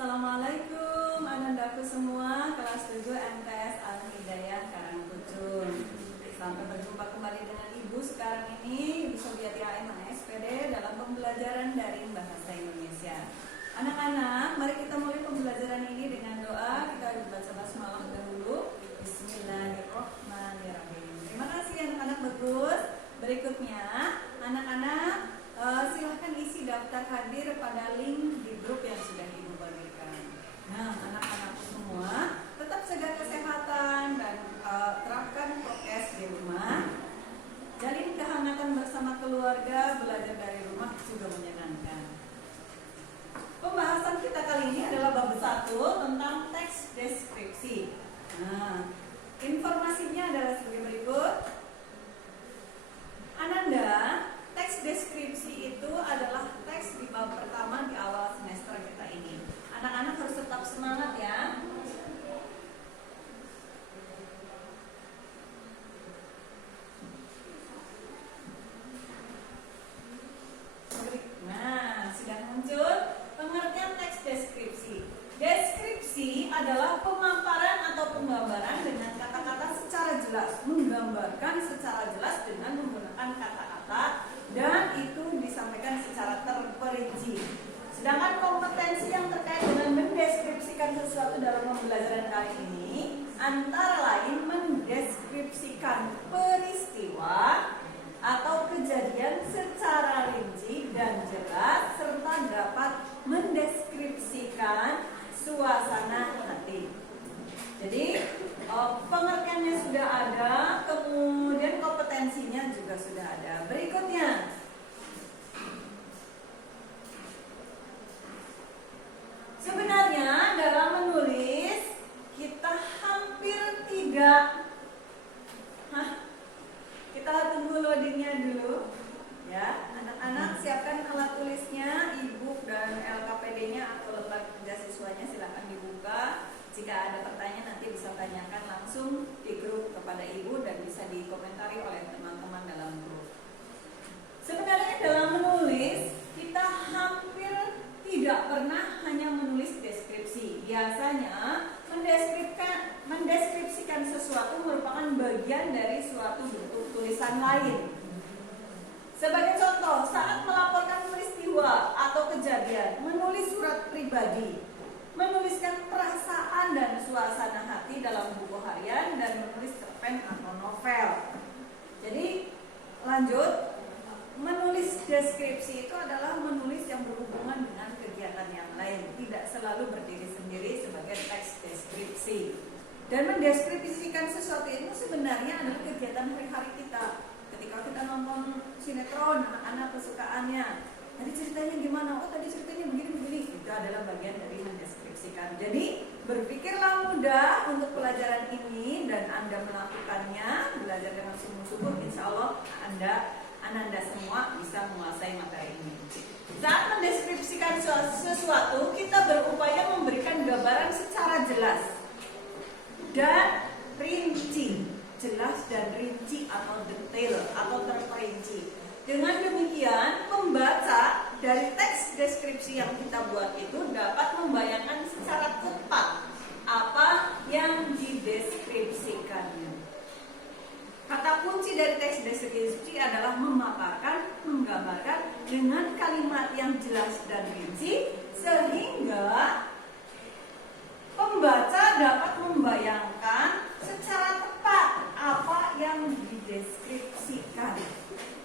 Assalamualaikum anandaku semua, kelas 7 MTS Al-Hidayah Karangkucung. Sampai berjumpa kembali dengan Ibu sekarang ini, Ibu Sobiati AMS SPD dalam pembelajaran daring bahasa Indonesia. Anak-anak, mari kita mulai pembelajaran ini dengan doa. Kita baca basmalah dahulu. Bismillahirrahmanirrahim. Terima kasih anak-anak bagus. Berikutnya, anak-anak silahkan isi daftar hadir pada link di grup yang sudah Ibu bagikan. Nah, anak-anak semua tetap jaga kesehatan dan terapkan prokes di rumah. Jalin kehangatan bersama keluarga, belajar dari rumah juga menyenangkan. Pembahasan kita kali ini adalah bab 1 tentang teks deskripsi. Nah, informasinya adalah sebagai berikut. Ananda, teks deskripsi itu adalah teks di bab pertama di awal semester kita ini. Anak-anak harus tetap semangat ya. Nah, sudah muncul pengertian teks deskripsi. Deskripsi adalah pemaparan atau penggambaran dengan kata-kata secara jelas, menggambarkan secara jelas dengan menggunakan kata-kata dan itu disampaikan secara terperinci. Sedangkan kompetensi yang terkait dengan mendeskripsikan sesuatu dalam pembelajaran kali ini antara lain mendeskripsikan peristiwa atau kejadian secara rinci dan jelas serta dapat mendeskripsikan suasana hati. Jadi pengertiannya sudah ada, kemudian kompetensinya juga sudah ada. Berikutnya, sebenarnya dalam menulis kita hampir tidak kita tunggu loadingnya dulu ya. Anak-anak siapkan alat tulisnya, e-book dan LKPD-nya atau lembar kerja siswanya silakan dibuka. Jika ada pertanyaan nanti bisa tanyakan langsung di grup kepada ibu dan bisa dikomentari oleh teman-teman dalam grup. Sebenarnya dalam menulis kita hampir tidak pernah hanya menulis deskripsi. Biasanya mendeskripsikan sesuatu merupakan bagian dari suatu bentuk tulisan lain. Sebagai contoh, saat melaporkan peristiwa atau kejadian, menulis surat pribadi, menuliskan perasaan dan suasana hati dalam buku harian, dan menulis cerpen atau novel. Jadi lanjut, menulis deskripsi itu adalah menulis yang berhubungan dengan kegiatan yang lain, tidak selalu berdiri sendiri sebagai teks deskripsi. Dan mendeskripsikan sesuatu itu sebenarnya adalah kegiatan hari-hari kita. Ketika kita nonton sinetron, anak-anak kesukaannya, tadi ceritanya gimana? Oh tadi ceritanya begini-begini. Itu adalah bagian dari mendeskripsikan. Jadi berpikirlah mudah untuk pelajaran ini dan Anda melakukannya, belajar dengan sungguh-sungguh. Insya Allah Ananda semua bisa menguasai materi ini. Saat mendeskripsikan sesuatu, kita berupaya memberikan gambaran secara jelas dan rinci. Jelas dan rinci atau detail atau terperinci. Dengan demikian, pembaca dari teks deskripsi yang kita buat itu dapat membayangkan secara tepat apa yang dideskripsikannya. Kata kunci dari teks deskripsi adalah memaparkan, menggambarkan dengan kalimat yang jelas dan rinci sehingga pembaca dapat membayangkan secara tepat apa yang dideskripsikan.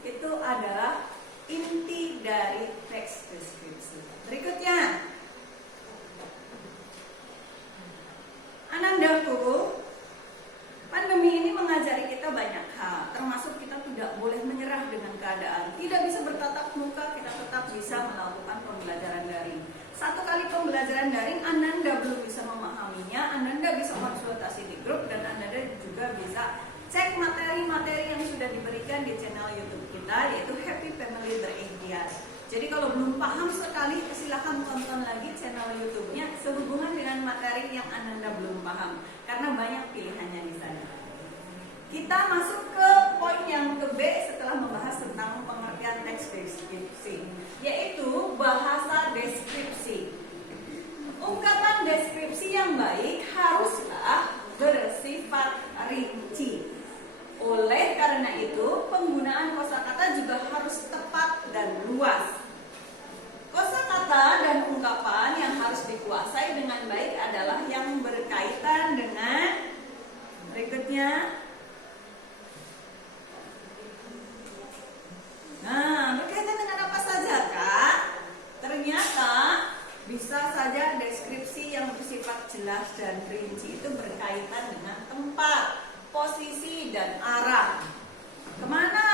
Itu adalah inti dari teks deskripsi. Berikutnya, Anandaku, pandemi ini mengajari kita banyak hal, termasuk kita tidak boleh menyerah dengan keadaan. Tidak bisa bertatap muka, kita tetap bisa melakukan pembelajaran daring. Satu kali pembelajaran daring, Ananda belum bisa memahaminya, Ananda bisa konsultasi di grup, dan Ananda juga bisa cek materi-materi yang sudah diberikan di channel YouTube kita, yaitu Happy Family Berikhtiar. Jadi kalau belum paham sekali, silahkan tonton lagi channel YouTube-nya sehubungan dengan materi yang Ananda belum paham, karena banyak pilihannya di sana. Kita masuk ke poin yang ke B setelah membahas tentang pengertian teks deskripsi, yaitu bahasa deskripsi. Ungkapan jelas dan rinci itu berkaitan dengan tempat, posisi, dan arah. Kemana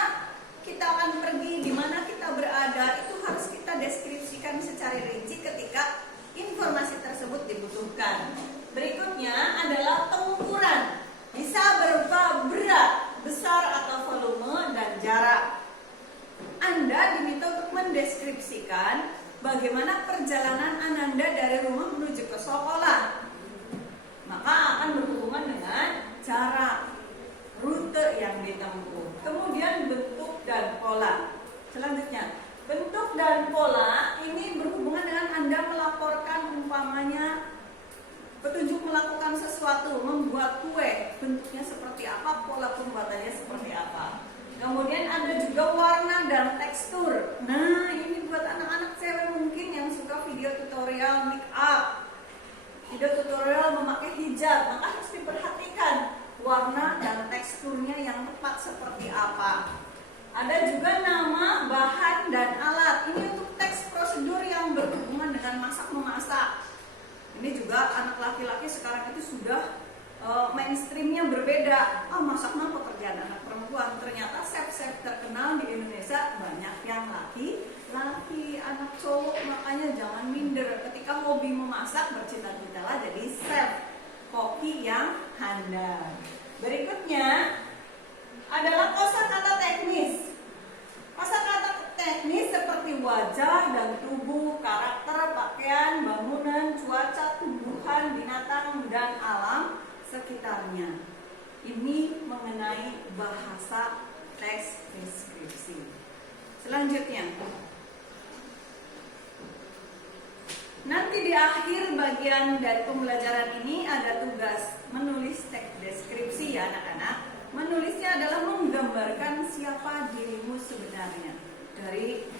kita akan pergi, di mana kita berada, itu harus kita deskripsikan secara rinci ketika informasi tersebut dibutuhkan. Berikutnya adalah pengukuran. Bisa berupa berat, besar atau volume, dan jarak. Anda diminta untuk mendeskripsikan bagaimana perjalanan Ananda dari rumah menuju ke sekolah. Maka akan berhubungan dengan jarak, rute yang ditempuh. Kemudian bentuk dan pola. Selanjutnya, bentuk dan pola ini berhubungan dengan Anda melaporkan umpamanya petunjuk melakukan sesuatu, membuat kue, bentuknya seperti apa, pola pembuatannya seperti apa. Kemudian ada juga warna dan tekstur. Nah, ini buat anak-anak cewek mungkin yang suka video tutorial make up, video tutorial memakai hijab, maka harus diperhatikan warna dan teksturnya yang tepat seperti apa. Ada juga nama, bahan, dan alat. Ini untuk teks prosedur yang berhubungan dengan masak-memasak. Ini juga anak laki-laki sekarang itu sudah mainstreamnya berbeda. Masak mah pekerjaan anak perempuan. Ternyata chef-chef terkenal di Indonesia banyak yang laki-laki, anak cowok. Makanya jangan minder ketika hobi memasak, bercita-citalah jadi chef, koki yang handal. Berikutnya adalah kosakata teknis. Kosakata teknis seperti wajah dan tubuh, karakter, pakaian, bangunan, cuaca, tumbuhan, binatang, dan alam sekitarnya. Ini mengenai bahasa teks deskripsi. Selanjutnya, nanti di akhir bagian dari pembelajaran ini ada tugas menulis teks deskripsi ya anak-anak. Menulisnya adalah menggambarkan siapa dirimu sebenarnya. Dari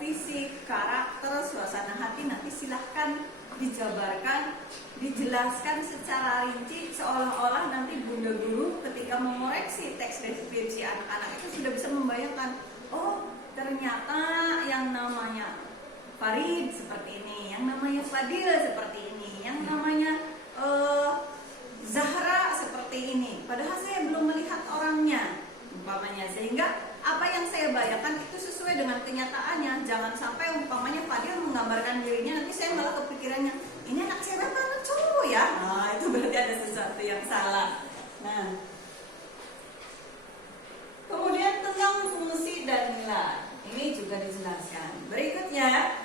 fisik, karakter, suasana hati, nanti silahkan dijabarkan, dijelaskan secara rinci seolah-olah nanti bunda guru ketika mengoreksi teks deskripsi anak-anak itu sudah bisa membayangkan, oh ternyata yang namanya Farid seperti ini, yang namanya Fadil seperti ini, yang namanya Zahra seperti ini. Padahal saya belum melihat orangnya, umpamanya. Sehingga apa yang saya bayangkan itu sesuai dengan kenyataannya. Jangan sampai umpamanya Fadil menggambarkan dirinya, nanti saya malah kepikirannya, ini anak cewek apa anak cowok ya? Nah, itu berarti ada sesuatu yang salah. Nah, kemudian tentang fungsi dan nilai, ini juga dijelaskan. Berikutnya,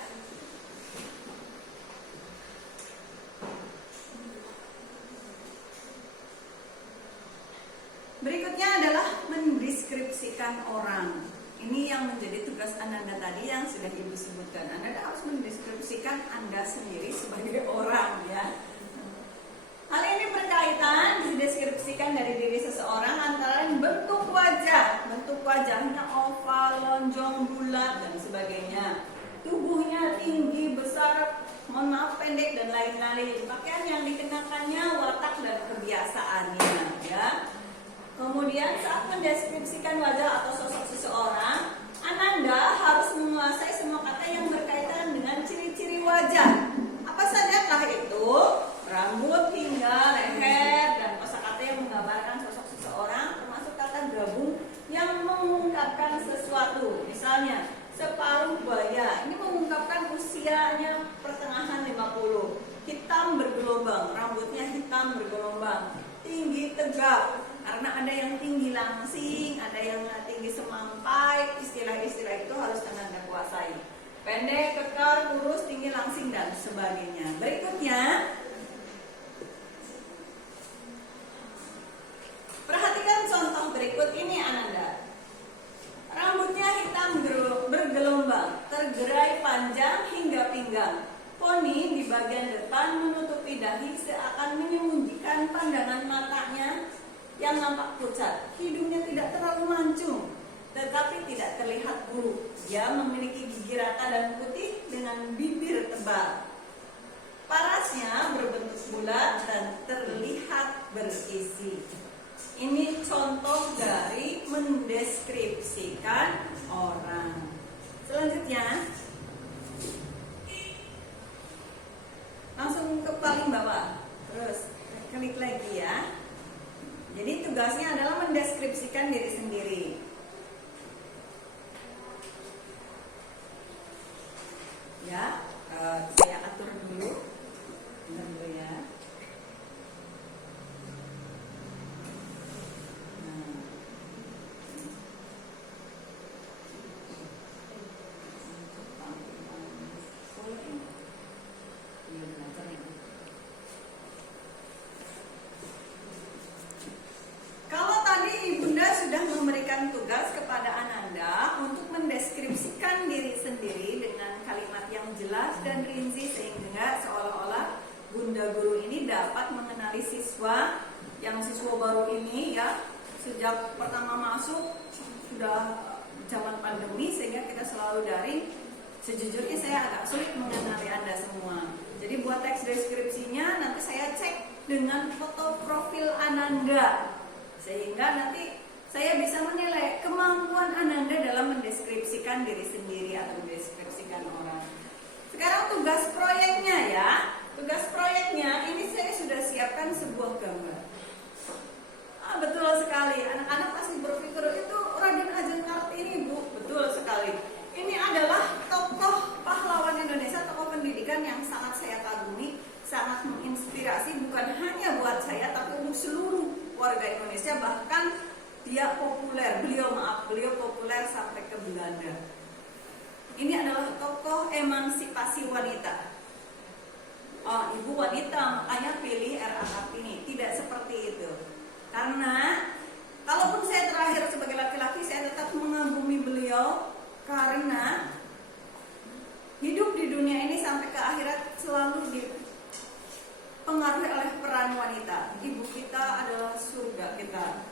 adalah mendeskripsikan orang. Ini yang menjadi tugas Ananda tadi yang sudah Ibu sebutkan. Anda harus mendeskripsikan Anda sendiri sebagai orang ya. Hal ini berkaitan dideskripsikan dari diri seseorang antara bentuk wajah. Bentuk wajahnya oval, lonjong, bulat dan sebagainya. Tubuhnya tinggi, besar, mohon maaf pendek dan lain-lain. Pakaian yang dikenakannya, watak dan kebiasaannya ya. Kemudian saat mendeskripsikan wajah atau sosok seseorang, Ananda harus menguasai semua kata yang berkaitan dengan ciri-ciri wajah. Apa sajakah itu? Rambut hingga leher dan kosakata yang menggambarkan sosok seseorang, termasuk kata gabung yang mengungkapkan sesuatu. Misalnya, separuh baya, ini mengungkapkan usianya pertengahan 50. Hitam bergelombang, rambutnya hitam bergelombang. Tinggi tegap, karena ada yang tinggi langsing, ada yang tinggi semampai. Istilah-istilah itu harus Ananda kuasai. Pendek, kekar, kurus, tinggi langsing dan sebagainya. Berikutnya, perhatikan contoh berikut ini Ananda. Rambutnya hitam bergelombang, tergerai panjang hingga pinggang. Poni di bagian depan menutupi dahi seakan menyembunyikan pandangan matanya yang nampak pucat. Hidungnya tidak terlalu mancung, tetapi tidak terlihat buruk. Dia memiliki gigi rata dan putih dengan bibir tebal. Parasnya berbentuk bulat dan terlihat berisi. Ini contoh dari mendeskripsikan orang. Selanjutnya, langsung ke paling bawah. klik lagi ya. Jadi tugasnya adalah mendeskripsikan diri sendiri. Ya, saya atur dulu. Bentar dulu ya. Kalau tadi Ibunda sudah memberikan tugas kepada Ananda untuk mendeskripsikan diri sendiri dengan kalimat yang jelas dan rinci sehingga seolah-olah Bunda Guru ini dapat mengenali siswa yang siswa baru ini ya, sejak pertama masuk sudah zaman pandemi sehingga kita selalu daring. Sejujurnya saya agak sulit mengenali Anda semua. Jadi buat teks deskripsinya nanti saya cek dengan foto profil Ananda, sehingga nanti saya bisa menilai kemampuan Ananda dalam mendeskripsikan diri sendiri atau mendeskripsikan orang. Sekarang tugas proyeknya ya. Tugas proyeknya ini saya sudah siapkan sebuah gambar. Betul sekali. Anak-anak pasti berpikir itu Raden Ajeng Kartini, Bu. Betul sekali. Ini adalah tokoh pahlawan Indonesia, tokoh pendidikan yang sangat saya kagumi, sangat menginspirasi bukan hanya buat saya tapi untuk seluruh warga Indonesia, bahkan dia populer, beliau populer sampai ke Belanda. Ini adalah tokoh emansipasi wanita. Ibu wanita, makanya pilih R.A. Kartini. Tidak seperti itu. Karena kalaupun saya terakhir sebagai laki-laki, saya tetap mengagumi beliau karena hidup di dunia ini sampai ke akhirat selalu dipengaruhi oleh peran wanita. Ibu kita adalah surga kita.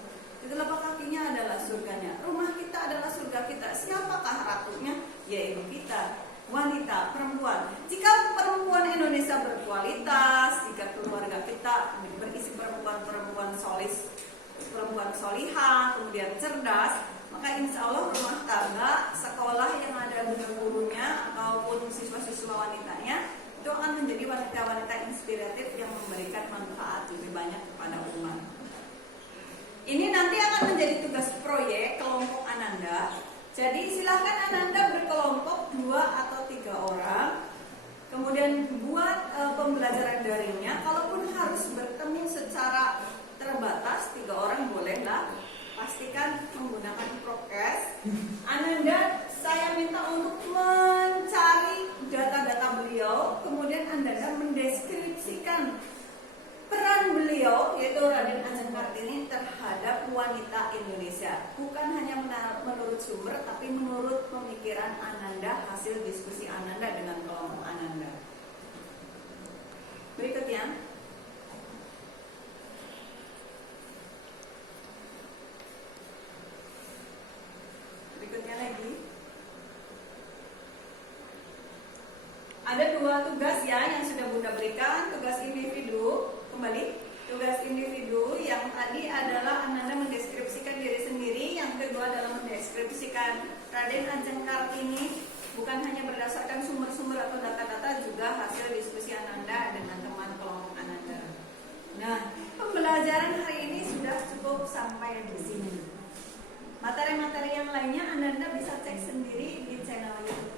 Telapak kakinya adalah surganya. Rumah kita adalah surga kita. Siapakah ratunya? Ya ibu kita. Wanita, perempuan. Jika perempuan Indonesia berkualitas, jika keluarga kita berisi perempuan-perempuan perempuan solihah, kemudian cerdas, maka insya Allah rumah tangga, sekolah yang ada guru-gurunya ataupun siswa-siswa wanitanya itu akan menjadi wanita-wanita inspiratif yang memberikan manfaat lebih banyak kepada umat. Ini nanti akan menjadi tugas proyek kelompok Ananda. Jadi silahkan Ananda berkelompok 2 atau 3 orang. Kemudian buat pembelajaran daringnya. Kalaupun harus bertemu secara terbatas 3 orang bolehlah. Pastikan menggunakan prokes. Ananda saya minta untuk mencari data-data beliau. Kemudian Ananda mendeskripsikan peran beliau, yaitu Raden Ajeng Kartini, terhadap wanita Indonesia. Bukan hanya menurut sumber, tapi menurut pemikiran Ananda, hasil diskusi Ananda dengan kelompok Ananda. Berikutnya, lagi ada 2 tugas ya yang sudah Bunda berikan. Tugas individu, kembali tugas individu yang tadi adalah Ananda mendeskripsikan diri sendiri, yang kedua adalah mendeskripsikan Raden Ajeng Kartini, bukan hanya berdasarkan sumber-sumber atau data-data, juga hasil diskusi Ananda dengan teman kelompok Ananda. Nah, pembelajaran hari ini sudah cukup sampai di sini. Materi-materi yang lainnya Ananda bisa cek sendiri di channel YouTube